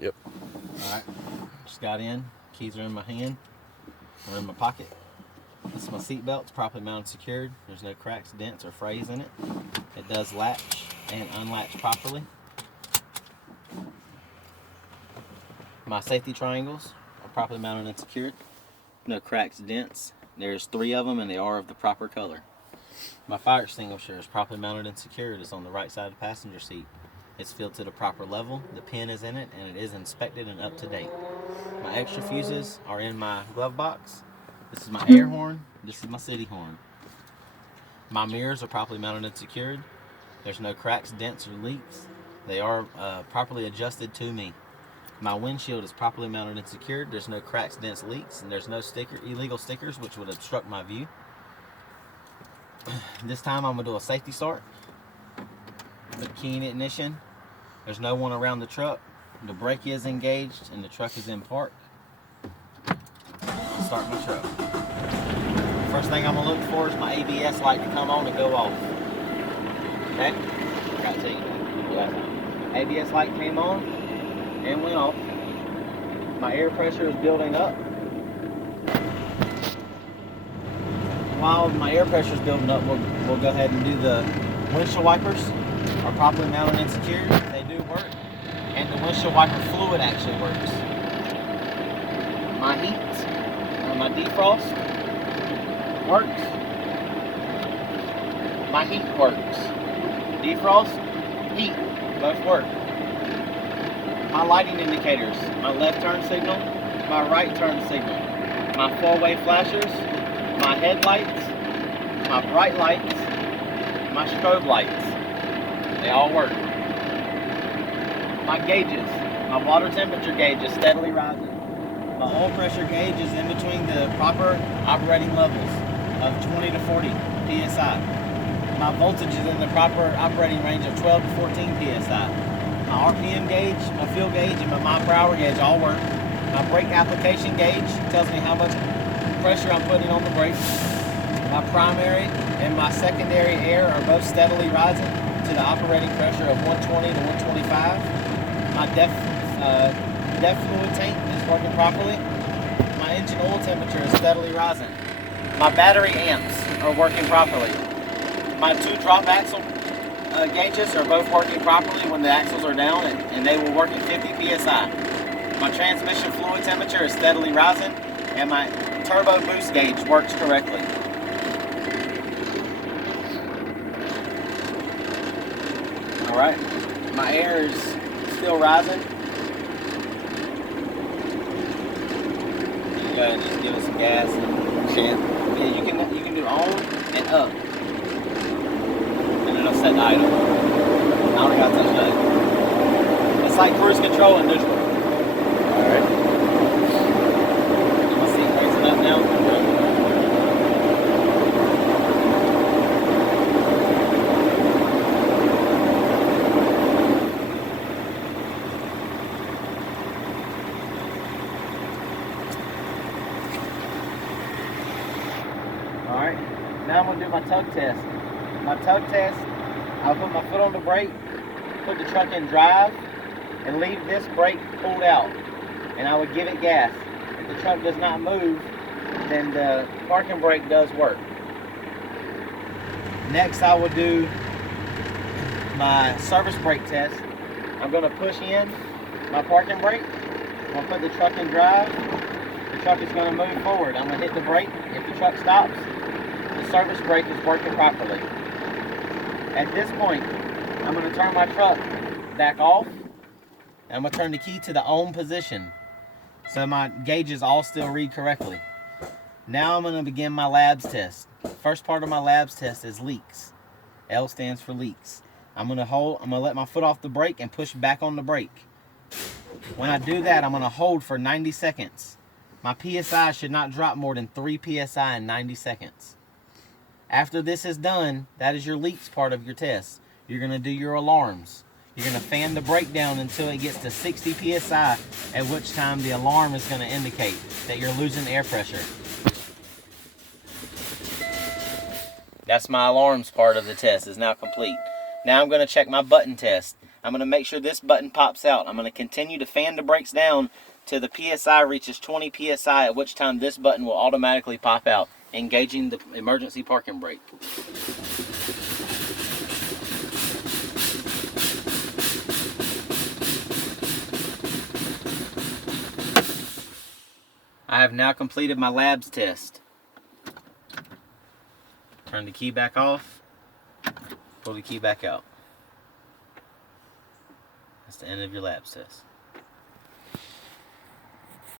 Yep. Alright, just got in. Keys are in my hand or in my pocket. This is my seat belt. It's properly mounted, secured. There's no cracks, dents, or frays in it. It does latch and unlatch properly. My safety triangles are properly mounted and secured. No cracks, dents. There's 3 of them and they are of the proper color. My fire extinguisher is properly mounted and secured. It's on the right side of the passenger seat. It's filled to the proper level. The pin is in it and it is inspected and up to date. My extra fuses are in my glove box. This is my air horn. This is my city horn. My mirrors are properly mounted and secured. There's no cracks, dents, or leaks. They are properly adjusted to me. My windshield is properly mounted and secured. There's no cracks, dents, leaks, and there's no illegal stickers which would obstruct my view. This time I'm going to do a safety start. Put the key in ignition. There's no one around the truck. The brake is engaged and the truck is in park. I'll start my truck. First thing I'm going to look for is my ABS light to come on and go off. Okay? I got to tell you. ABS light came on and went off. My air pressure is building up. While my air pressure is building up, we'll go ahead and do the windshield wipers. Are properly mounted and secured. They do work. And the windshield wiper fluid actually works. My heat, my defrost works. My heat works. Defrost, heat, both work. My lighting indicators, my left turn signal, my right turn signal, my 4-way flashers, my headlights, my bright lights, my strobe lights. They all work. My gauges, my water temperature gauge is steadily rising. My oil pressure gauge is in between the proper operating levels of 20 to 40 psi. My voltage is in the proper operating range of 12 to 14 psi. My RPM gauge, my fuel gauge, and my mile per hour gauge all work. My brake application gauge tells me how much pressure I'm putting on the brakes. My primary and my secondary air are both steadily rising to the operating pressure of 120 to 125. My def fluid tank is working properly. My engine oil temperature is steadily rising. My battery amps are working properly. My 2 drop axle gauges are both working properly when the axles are down, and they will work at 50 psi. My transmission fluid temperature is steadily rising, and my turbo boost gauge works correctly. Alright, my air is still rising. You gotta just give it some gas and shit. Yeah, you can do on and up. And then I'll set the idle. I don't gotta touch that. It's like cruise control and neutral. Alright. My seat raising up now. Alright, now I'm going to do my tug test. My tug test, I'll put my foot on the brake, put the truck in drive, and leave this brake pulled out. And I would give it gas. If the truck does not move, then the parking brake does work. Next, I will do my service brake test. I'm going to push in my parking brake. I'm going to put the truck in drive. The truck is going to move forward. I'm going to hit the brake. If the truck stops, the service brake is working properly. At this point, I'm going to turn my truck back off. And I'm going to turn the key to the on position, so my gauges all still read correctly. Now I'm going to begin my labs test. First part of my labs test is leaks. L stands for leaks. I'm going to let my foot off the brake and push back on the brake. When I do that, I'm going to hold for 90 seconds. My PSI should not drop more than 3 PSI in 90 seconds. After this is done, that is your leaks part of your test. You're going to do your alarms. You're going to fan the brake down until it gets to 60 PSI, at which time the alarm is going to indicate that you're losing air pressure. That's my alarms part of the test is now complete. Now I'm going to check my button test. I'm going to make sure this button pops out. I'm going to continue to fan the brakes down till the PSI reaches 20 PSI, at which time this button will automatically pop out, engaging the emergency parking brake. I have now completed my labs test. Turn the key back off, pull the key back out. That's the end of your labs test.